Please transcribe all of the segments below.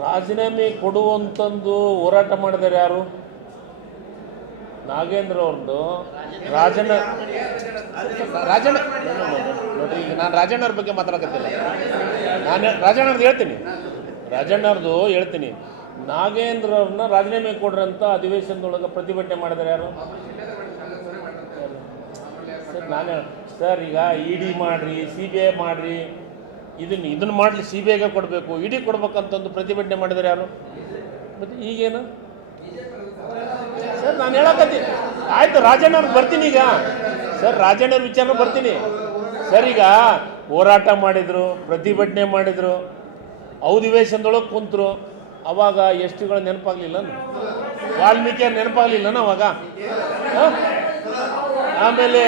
ರಾಜೀನಾಮೆ ಕೊಡುವಂತಂದು ಹೋರಾಟ ಮಾಡಿದಾರೆ ಯಾರು? ನಾಗೇಂದ್ರ ಅವ್ರದ್ದು ರಾಜಣ್ಣ ರಾಜಣ್ಣ ನೋಡ್ರಿ ಈಗ ನಾನು ರಾಜಣ್ಣವ್ರ ಬಗ್ಗೆ ಮಾತಾಡಕತ್ತಿಲ್ಲ. ನಾನು ರಾಜಣ್ಣವ್ರದ್ದು ಹೇಳ್ತೀನಿ. ರಾಜಣ್ಣವ್ರದ್ದು ಹೇಳ್ತೀನಿ. ನಾಗೇಂದ್ರ ಅವ್ರನ್ನ ರಾಜೀನಾಮೆ ಕೊಡ್ರಿ ಅಂತ ಅಧಿವೇಶನದೊಳಗೆ ಪ್ರತಿಭಟನೆ ಮಾಡಿದಾರೆ ಯಾರು? ಸರ್, ನಾನು ಸರ್, ಈಗ ಇ ಡಿ ಮಾಡ್ರಿ ಸಿ ಬಿ ಐ ಮಾಡ್ರಿ ಇದನ್ನ ಇದನ್ನು ಮಾಡಲಿ ಸಿ ಬಿ ಐಗೆ ಕೊಡಬೇಕು ಇಡಿ ಡಿ ಕೊಡ್ಬೇಕಂತಂದು ಪ್ರತಿಭಟನೆ ಮಾಡಿದರೆ ಯಾರು? ಮತ್ತು ಈಗೇನು? ಸರ್, ನಾನು ಹೇಳಕತ್ತೀನಿ ಆಯ್ತು ರಾಜಣ್ಣ ಬರ್ತೀನಿ ಈಗ. ಸರ್, ರಾಜಣ್ಣವ್ರ ವಿಚಾರ ಬರ್ತೀನಿ. ಸರ್, ಈಗ ಹೋರಾಟ ಮಾಡಿದ್ರು, ಪ್ರತಿಭಟನೆ ಮಾಡಿದ್ರು ಅಧಿವೇಶನದೊಳಗೆ ಕುಂತರು. ಅವಾಗ ಎಷ್ಟುಗಳು ನೆನಪಾಗಲಿಲ್ಲ ವಾಲ್ಮೀಕಿಯ ನೆನಪಾಗ್ಲಿಲ್ಲ ಅವಾಗ? ಹ? ಆಮೇಲೆ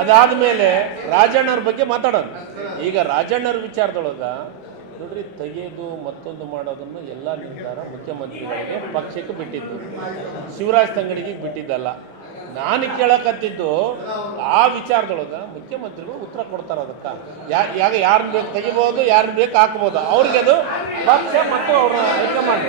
ಅದಾದ್ಮೇಲೆ ರಾಜಣ್ಣರ ಬಗ್ಗೆ ಮಾತಾಡೋದು. ಈಗ ರಾಜಣ್ಣರ ವಿಚಾರದೊಳಗ ನೋಡ್ರಿ ತೆಗೆಯೋದು ಮತ್ತೊಂದು ಮಾಡೋದನ್ನು ಎಲ್ಲ ನಿರ್ಧಾರ ಮುಖ್ಯಮಂತ್ರಿಗಳಿಗೆ ಪಕ್ಷಕ್ಕೆ ಬಿಟ್ಟಿದ್ದು. ಶಿವರಾಜ್ ತಂಗಡಿಗೆ ಬಿಟ್ಟಿದ್ದಲ್ಲ. ನಾನು ಕೇಳಕತ್ತಿದ್ದು ಆ ವಿಚಾರದೊಳಗ ಮುಖ್ಯಮಂತ್ರಿಗಳು ಉತ್ತರ ಕೊಡ್ತಾರ ಅದಕ್ಕೆ. ಯಾ ಯಾರನ್ನ ಬೇಕು ತೆಗಿಬೋದು, ಯಾರನ್ನ ಬೇಕು ಹಾಕ್ಬೋದು. ಅವ್ರಿಗೆ ಅದು ಪಕ್ಷ ಮತ್ತು ಅವ್ರ ಹೈಕಮಾಂಡ್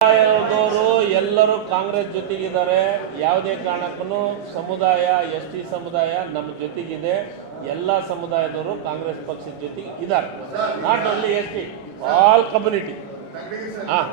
ಸಮುದಾಯದವರು ಎಲ್ಲರೂ ಕಾಂಗ್ರೆಸ್ ಜೊತೆಗಿದ್ದಾರೆ. ಯಾವುದೇ ಕಾರಣಕ್ಕೂ ಸಮುದಾಯ ಎಸ್ ಟಿ ಸಮುದಾಯ ನಮ್ಮ ಜೊತೆಗಿದೆ. ಎಲ್ಲ ಸಮುದಾಯದವರು ಕಾಂಗ್ರೆಸ್ ಪಕ್ಷದ ಜೊತೆಗೆ ಇದ್ದಾರೆ. Not only S T all community ಹಾಂ.